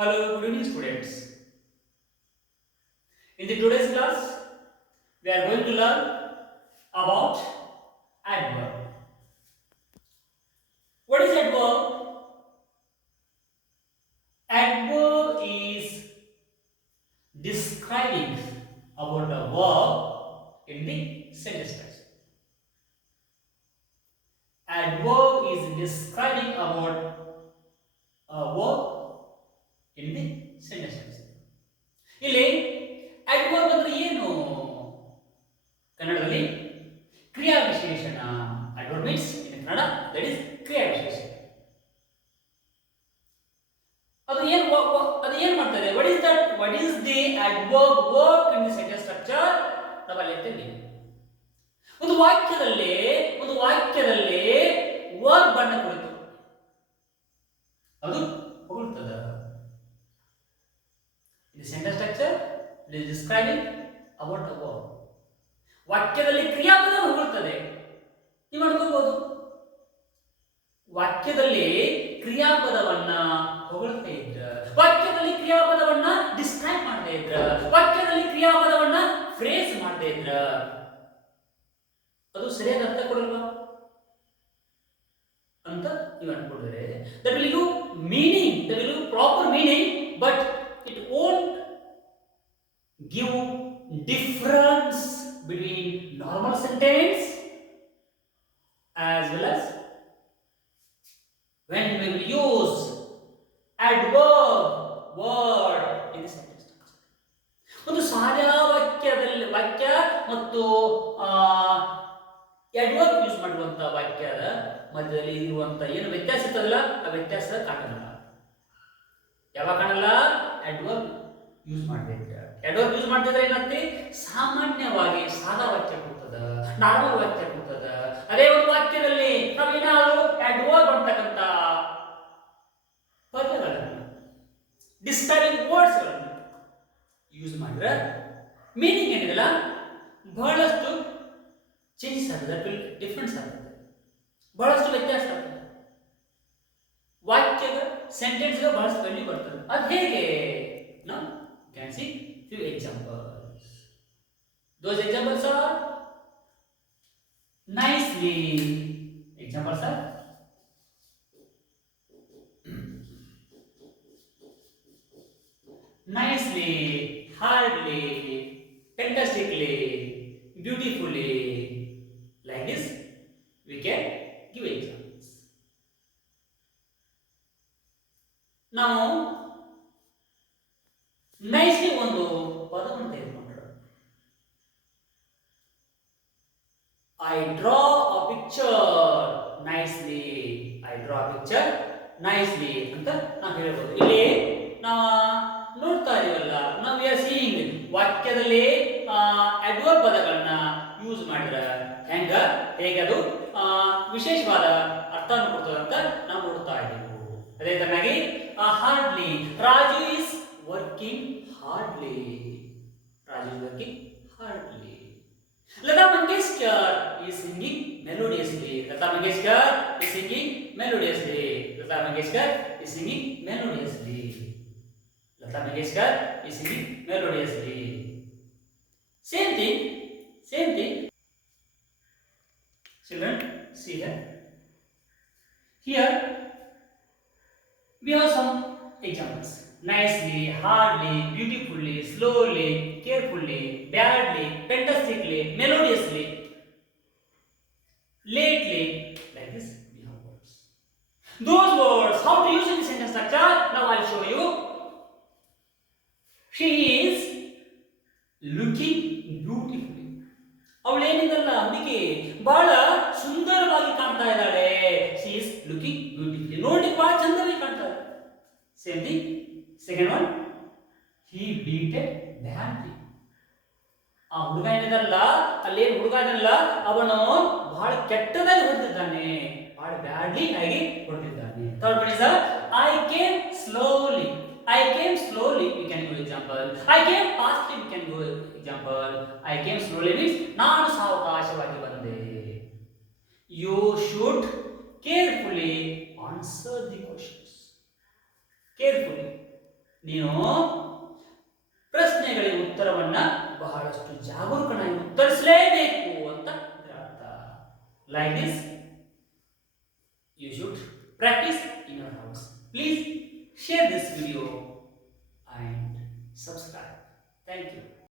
Hello, good evening, students. In the today's class, we are going to learn about adverb. What is adverb? Adverb is describing about a verb in the sentence structure. Adverb is describing about a verb in the sentence structure. ಇಲ್ಲಿ adverb ಅಂದ್ರೆ ಏನು? ಕನ್ನಡದಲ್ಲಿ ಕ್ರಿಯಾ ವಿಶೇಷಣ. Adverb means in Kannada that is ಕ್ರಿಯಾ ವಿಶೇಷಣ. ಅದು ಏನು ಮಾಡ್ತದೆ? What is that? What is the adverb work in the sentence structure? ನಾವು ಅಲ್ಲಿ ಹೇಳ್ತೇವೆ. ಒಂದು ವಾಕ್ಯದಲ್ಲಿ ವರ್ಬ್ ಅನ್ನು ಕುರಿತು ಅದು ಹೊಗಳ್ತದ. In the sentence structure it is describing about a verb. ವಾಕ್ಯದಲ್ಲಿ ಕ್ರಿಯಾಪದ ಹೊಗಳ್ತದೆ. ನೀವು ಮಾಡ್ಕೋಬಹುದು. ವಾಕ್ಯದಲ್ಲಿ ಕ್ರಿಯಾಪದವನ್ನ ಹೊಗಳ್ತಾ ಇದ್ರ, ವಾಕ್ಯದಲ್ಲಿ ಕ್ರಿಯಾಪದವನ್ನ ಡಿಸ್ಕ್ರೈಬ್ ಮಾಡದೇ ಇದ್ರ, ವಾಕ್ಯದಲ್ಲಿ ಕ್ರಿಯಾಪದವನ್ನ ಫ್ರೇಸ್ ಮಾಡದೇ ಇದ್ರ ಅದು ಸರಿಯಾದ ಅರ್ಥ ಕೊಡಲ್ವಾ ಅಂತ ನೀವು ಅನ್ಕೊಂಡಿದ್ರೆ that will give meaning, that will give proper meaning, but it won't give difference between normal sentence as well as when we will use adverb word in the sentence structure. ಒಂದು ಸಾಧ್ಯ ವಾಕ್ಯ ಮತ್ತು adverb ಯೂಸ್ ಮಾಡುವಂತ ವಾಕ್ಯದ ಮಧ್ಯದಲ್ಲಿ ಇರುವಂತ ಏನು ವ್ಯತ್ಯಾಸ ಇರ್ತದಲ್ಲ ಆ ವ್ಯತ್ಯಾಸ ಕಾಣಲ್ಲ. ಯಾವಾಗ ಕಾಣಲ್ಲ? adverb ಯೂಸ್ ಮಾಡದಿದ್ರೆ. adverb ಯೂಸ್ ಮಾಡ್ತಿದ್ರೆ ಏನಾಗ್ತದೆ? ಸಾಮಾನ್ಯವಾಗಿ ಸಾದಾ ವಾಕ್ಯ ಕೊಡ್ತದ, ನಾರ್ಮಲ್ ವಾಕ್ಯ ಕೊಡ್ತದ. ಅದೇ ಒಂದು ವಾಕ್ಯದಲ್ಲಿ ನಾವೇನಾದರೂ adverb ಅಂತಕ್ಕಂತ ಪದಗಳನ್ನು ಡಿಸ್ಕ್ರೈಬಿಂಗ್ ವರ್ಡ್ಸ್ ಗಳನ್ನು ಯೂಸ್ ಮಾಡಿದ್ರೆ ಮೀನಿಂಗ್ ಏನಿದೆಲ್ಲ ಬಹಳಷ್ಟು ಚೇಂಜಸ್ ಆಗುತ್ತೆ, ಡಿಫ್ರೆನ್ಸ್ ಆಗುತ್ತೆ, ಬಹಳಷ್ಟು ವ್ಯತ್ಯಾಸ ಆಗುತ್ತೆ. ವಾಕ್ಯದ ಸೆಂಟೆನ್ಸ್ಗೆ ಬಹಳಷ್ಟು ವ್ಯಾಲ್ಯೂ ಬರ್ತದೆ. ಅದು ಹೇಗೆ? ನಾವು can see few examples. Those examples R nicely. Examples are nicely, hardly, fantastically, beautifully. Like this, we can give examples. Now, nicely ಒಂದು ಪದವನ್ನು ತೆಗೆದುಕೊಂಡ್ರೆ, I draw a picture nicely. I draw a picture nicely ಅಂತ ನಾವು ಹೇಳಬಹುದು. ಇಲ್ಲಿ ನಾವು ನೋಡ್ತಾ ಇದೀವಲ್ಲ, ನಾವು ವಿ ಆರ್ ಸೀಯಿಂಗ್ ವಾಕ್ಯದಲ್ಲಿ adverb ಪದಗಳನ್ನ ಯೂಸ್ ಮಾಡಿದ್ರೆ ಹೇಗದು ವಿಶೇಷವಾದ ಅರ್ಥವನ್ನು ಕೊಡ್ತದೆ ಅಂತ ನಾವು ನೋಡ್ತಾ ಇದ್ದೀವಿ. ಅದೇ ತರನಾಗಿ hardly, Raju is working hardly. Raju is working hardly. Lata Mangeshkar is singing melodiously. Lata Mangeshkar is singing melodiously. Lata Mangeshkar is singing melodiously. Lata Mangeshkar is singing melodiously. Same thing. Children, see here. Here we have some examples. Nicely, hardly, beautifully, slowly, carefully, badly, fantastically, melodiously, lately. Like this, we have words. Those words, how to use in the sentence structure? Now I'll show you. She is looking beautifully. ಅವಳು ಏನಿದಲ್ಲ ಹುಡುಗಿ ಬಹಳ ಸುಂದರವಾಗಿ ಕಾಣ್ತಾ ಇದ್ದಾಳೆ. She is looking beautifully. ನೋಡಿ ಬಹಳ ಚಂದವಾಗಿ ಕಾಣ್ತಾಳೆ. Same thing. Second one, he beaten badly. ಆ ಹುಡುಗ ಏನಿದಲ್ಲ, ಅಲ್ಲಿ ಹುಡುಗ ಇದಲ್ಲ, ಅವನು ಬಹಳ ಕೆಟ್ಟದಾಗಿ ಹೊಡೆದಿದ್ದಾನೆ, ಬಹಳ ಬ್ಯಾಡ್ಲಿ ಆಗಿ ಹೊಡೆದಿದ್ದಾನೆ. Third one is I came slowly. I came slowly, we can go example. I came fastly, we can go example. I came slowly means ನಾನು ಸಾವಕಾಶವಾಗಿ ಬಂದೆ. You should carefully answer the questions. Carefully. ನೀನು ಪ್ರಶ್ನೆಗಳಿಗೆ ಉತ್ತರವನ್ನ ಬಹಳಷ್ಟು ಜಾಗರೂಕನಾಗಿ ಉತ್ತರಿಸಲೇಬೇಕು ಅಂತ ಇದರ ಅರ್ಥ. Like this you should practice in your house. Please share this video and subscribe. Thank you.